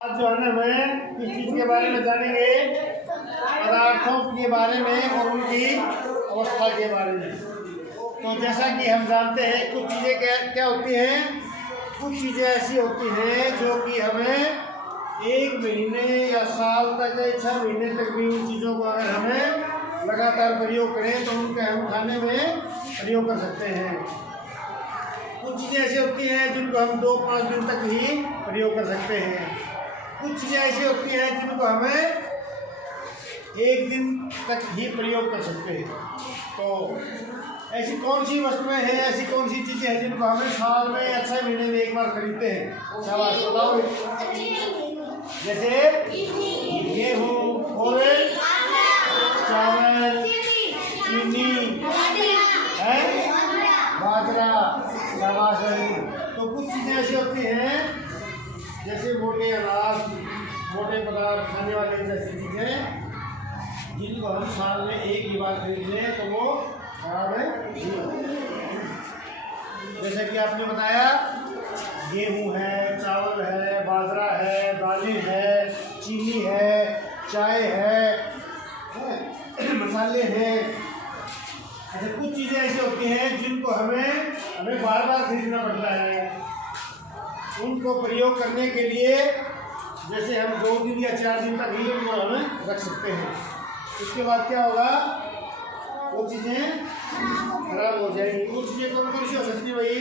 आज जो है ना हमें किस चीज़ के बारे में जानेंगे, पदार्थों के बारे में और उनकी अवस्था के बारे में। तो जैसा कि हम जानते हैं कुछ चीज़ें क्या होती हैं, कुछ चीज़ें ऐसी होती हैं जो कि हमें 1 महीने या साल तक या 6 महीने तक भी उन चीज़ों को अगर हमें लगातार प्रयोग करें तो उनके हम खाने में प्रयोग कर सकते हैं। कुछ चीज़ें ऐसी होती हैं जिनको हम 2-5 दिन तक ही प्रयोग कर सकते हैं। कुछ चीज़ें ऐसी होती हैं जिनको हमें 1 दिन तक ही प्रयोग कर सकते हैं। तो ऐसी कौन सी वस्तुएं हैं, ऐसी कौन सी चीज़ें हैं जिनको हमें साल में या 6 महीने में एक बार खरीदते हैं? शाबाश, बताओ। जैसे गेहूँ और चावल, चीनी है, बाजरा, शाबाश। तो कुछ चीज़ें ऐसी होती हैं जैसे मोटे अनाज, मोटे पदार्थ खाने वाले जैसी चीज़ें जिनको हम साल में एक ही बार खरीद लें तो वो खराब है। जैसे कि आपने बताया गेहूँ है, चावल है, बाजरा है, दालें है, चीनी है, चाय है, मसाले हैं। अच्छा, कुछ चीज़ें ऐसी होती हैं जिनको हमें बार बार खरीदना पड़ता है। उनको प्रयोग करने के लिए जैसे हम 2 दिन या 4 दिन तक ही उनको हमें रख सकते हैं। उसके बाद क्या होगा, वो चीज़ें खराब हो जाएंगी। वो चीज़ें कौन कौन सी हो सकती है भाई?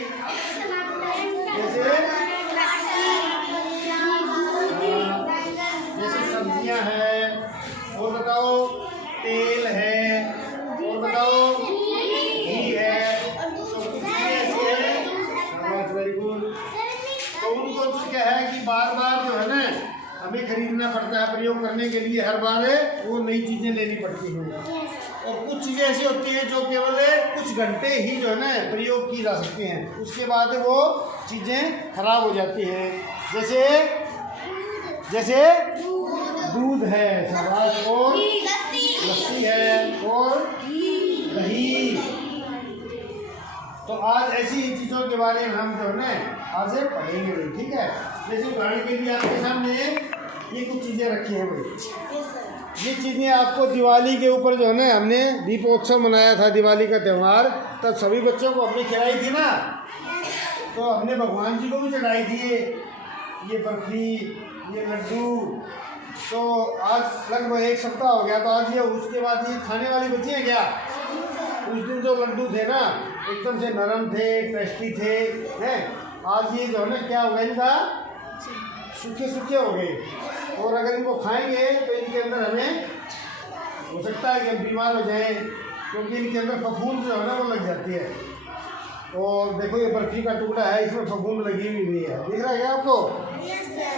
जैसे सब्जियां हैं, और बताओ तेल है, और बताओ घी है। तो कुछ चीज़ें ऐसी है, वेरी गुड। तो उनको तो क्या है कि बार बार जो है ना हमें खरीदना पड़ता है प्रयोग करने के लिए, हर बार वो नई चीज़ें लेनी पड़ती हैं। और कुछ चीज़ें ऐसी होती हैं जो केवल कुछ घंटे ही जो है ना प्रयोग की जा सकती हैं, उसके बाद वो चीज़ें खराब हो जाती हैं। जैसे दूध है, शाबाश, और लस्सी है, और दही। तो आज ऐसी चीज़ों के बारे में हम जो है ना आज पढ़ेंगे, ठीक है। जैसे उदाहरण के लिए आपके सामने ये कुछ चीज़ें रखी हैं भाई। ये चीज़ें आपको दिवाली के ऊपर जो है ना हमने दीपोत्सव मनाया था, दिवाली का त्यौहार, तब सभी बच्चों को हमने खिलाई थी ना, तो हमने भगवान जी को भी चढ़ाई थी ये बर्फी, ये लड्डू। तो आज लगभग 1 सप्ताह हो गया, तो आज ये उसके बाद ये खाने वाली बची हैं क्या? उस दिन जो लड्डू थे ना एकदम से नरम थे, टेस्टी थे, हैं। आज ये जो है ना क्या हो गया, इनका सूखे सूखे हो गए। और अगर इनको खाएंगे तो इनके अंदर हमें हो सकता है कि हम बीमार हो जाएं, क्योंकि इनके अंदर फफूंद जो है ना वो लग जाती है। और देखो ये बर्फी का टुकड़ा है, इसमें फफूंद लगी हुई है, दिख रहा है क्या आपको?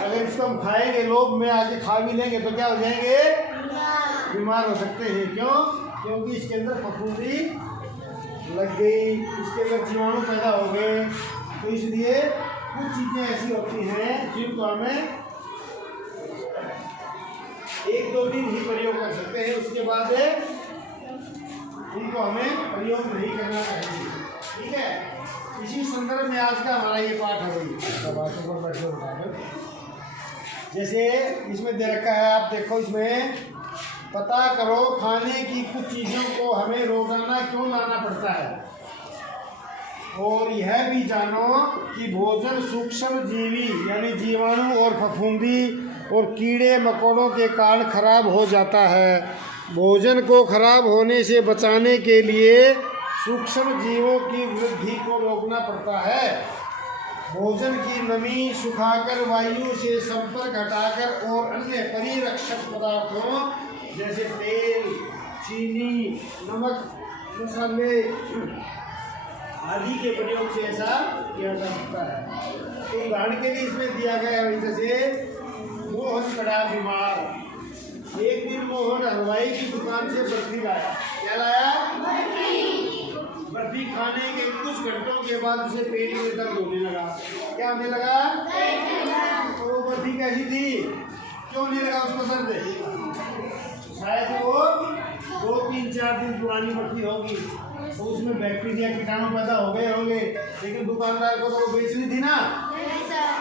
अगर इसको हम खाएंगे, लोग में आके खा भी लेंगे तो क्या हो जाएंगे? बीमार हो सकते हैं। क्यों? क्योंकि इसके अंदर फफूंदी लग गई, इसके अंदर जीवाणु पैदा हो गए। तो इसलिए कुछ चीज़ें ऐसी होती हैं जिनको हमें 1-2 दिन ही प्रयोग कर सकते हैं, उसके बाद उनको हमें प्रयोग नहीं करना चाहिए, ठीक है। इसी संदर्भ में आज का हमारा ये पाठ है भाई। जैसे इसमें दे रखा है, आप देखो, इसमें पता करो खाने की कुछ चीज़ों को हमें रोजाना क्यों लाना पड़ता है, और यह भी जानो कि भोजन सूक्ष्म जीवी यानी जीवाणु और फफूंदी और कीड़े मकोड़ों के कारण खराब हो जाता है। भोजन को खराब होने से बचाने के लिए सूक्ष्म जीवों की वृद्धि को रोकना पड़ता है। भोजन की नमी सुखाकर, वायु से संपर्क हटाकर और अन्य परिरक्षक पदार्थों जैसे तेल, चीनी, नमक, मसाले आदि के प्रयोग से ऐसा किया जा सकता है। तो उदाहरण के लिए इसमें दिया गया है, जैसे मोहन पड़ा बीमार। एक दिन मोहन हलवाई की दुकान से बर्फी लाया। क्या लाया? बर्फी खाने के कुछ घंटों के बाद उसे पेट में दर्द होने लगा। क्या होने लगा? तो वो बर्फी कैसी थी? क्यों नहीं लगा उसको दर्द? शायद वो 2-3-4 दिन पुरानी बर्फी होगी, तो उसमें बैक्टीरिया कीटाणु पैदा हो गए होंगे, लेकिन दुकानदार को तो वो बेचनी थी ना,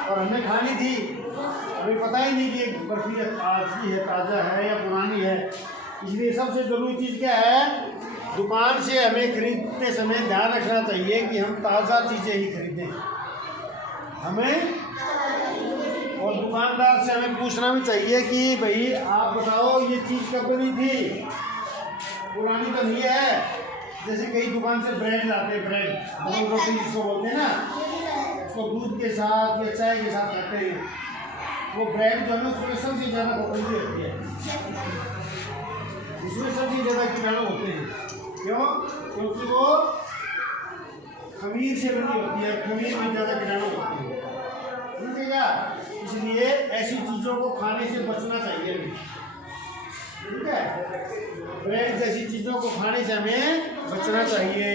और हमने खानी थी। हमें पता ही नहीं कि एक बर्फी ताज़ी है, ताज़ा है या पुरानी है। इसलिए सबसे ज़रूरी चीज़ क्या है, दुकान से हमें खरीदते समय ध्यान रखना चाहिए कि हम ताज़ा चीज़ें ही खरीदें हमें। और दुकानदार से हमें पूछना भी चाहिए कि भाई आप बताओ ये चीज़ कब बनी थी, पुरानी तो नहीं है। जैसे कई दुकान से ब्रेड लाते हैं, ब्रेड डबल रोटी जिसको बोलते हैं ना, उसको दूध के साथ या चाय के साथ खाते हैं। वो ब्रेड जो है ना उसमें सबसे ज़्यादा फफूंदी होती है, उसमें सबसे ज़्यादा कीटाणु होते हैं। क्यों? क्योंकि वो खमीर से बनी होती है, खमीर में ज़्यादा कीटाणु होते हैं, समझेगा। इसलिए ऐसी चीज़ों को खाने से बचना चाहिए, ठीक है। ब्रेड जैसी चीज़ों को खाने से हमें बचना चाहिए।